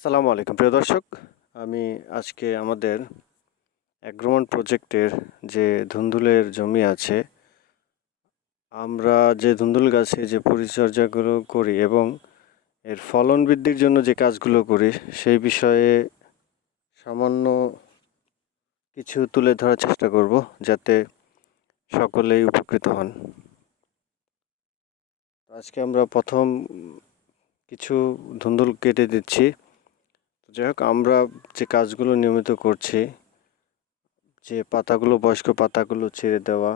আসসালামু আলাইকুম। প্রিয় দর্শক, আমি আজকে আমাদের অ্যাগ্রোমন প্রজেক্টের যে ধুন্দুলের জমি আছে, আমরা যে ধুন্দুল গাছে যে পরিচর্যাগুলো করি এবং এর ফলন বৃদ্ধির জন্য যে কাজগুলো করি, সেই বিষয়ে সামান্য কিছু তুলে ধরার চেষ্টা করব যাতে সকলেই উপকৃত হন। আজকে আমরা প্রথম কিছু ধুন্দুল কেটে দিচ্ছি। যাই হোক আমরা যে কাজগুলো নিয়মিত করছি, যে পাতাগুলো, বয়স্ক পাতাগুলো ছেড়ে দেওয়া,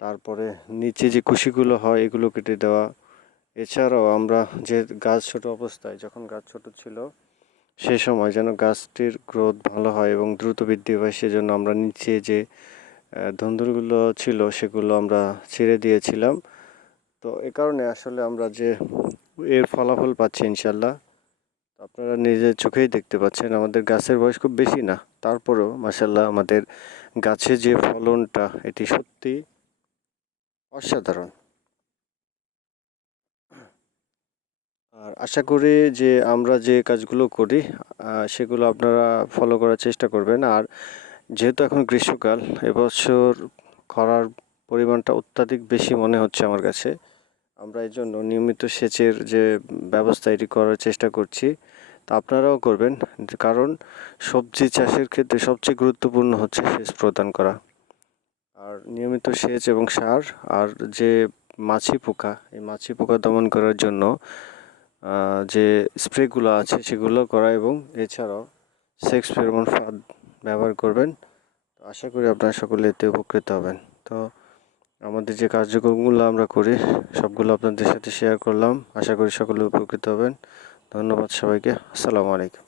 তারপরে নিচে যে কুশিগুলো হয়, এগুলো কেটে দেওয়া, এছাড়াও আমরা যে গাছ ছোট অবস্থায়, যখন গাছ ছোট ছিল, সে সময় যেন গাছটির গ্রোথ ভালো হয় এবং দ্রুত বৃদ্ধি পায় সেজন্য আমরা নিচে যে ধন্দুরগুলো ছিল, সেগুলো আমরা ছেড়ে দিয়েছিলাম। তো এ কারণে আসলে আমরা যে, এর ফলাফল পাচ্ছি ইনশাল্লাহ। আপনারা নিজের চোখেই দেখতে পাচ্ছেন, আমাদের গাছের বয়স খুব বেশি না। তারপরেও মাসাল্লাহ আমাদের গাছে যে ফলনটা, এটি সত্যি অসাধারণ। আর আশা করি যে আমরা যে কাজগুলো করি সেগুলো আপনারা ফলো করার চেষ্টা করবেন। আর যেহেতু এখন গ্রীষ্মকাল, এবছর খরার পরিমাণটা অত্যাধিক বেশি মনে হচ্ছে আমার কাছে। আমরা এই জন্য নিয়মিত সেচের যে ব্যবস্থা এটি করার চেষ্টা করছি, তা আপনারাও করবেন। কারণ সবজি চাষের ক্ষেত্রে সবচেয়ে গুরুত্বপূর্ণ হচ্ছে সেচ প্রদান করা। আর নিয়মিত সেচ এবং সার আর যে মাছি পোকা, এই মাছি পোকা দমন করার জন্য যে স্প্রেগুলো আছে সেগুলো করা এবং এছাড়াও সেক্স ফেরমন ফাঁদ ব্যবহার করবেন। আশা করি আপনারা সকলে এতে উপকৃত হবেন। তো আমাদের যে কার্যক্রমগুলো আমরা করি, সবগুলো আপনাদের সাথে শেয়ার করলাম। আশা করি সকলে উপকৃত হবেন। ধন্যবাদ সবাইকে। আসসালামু আলাইকুম।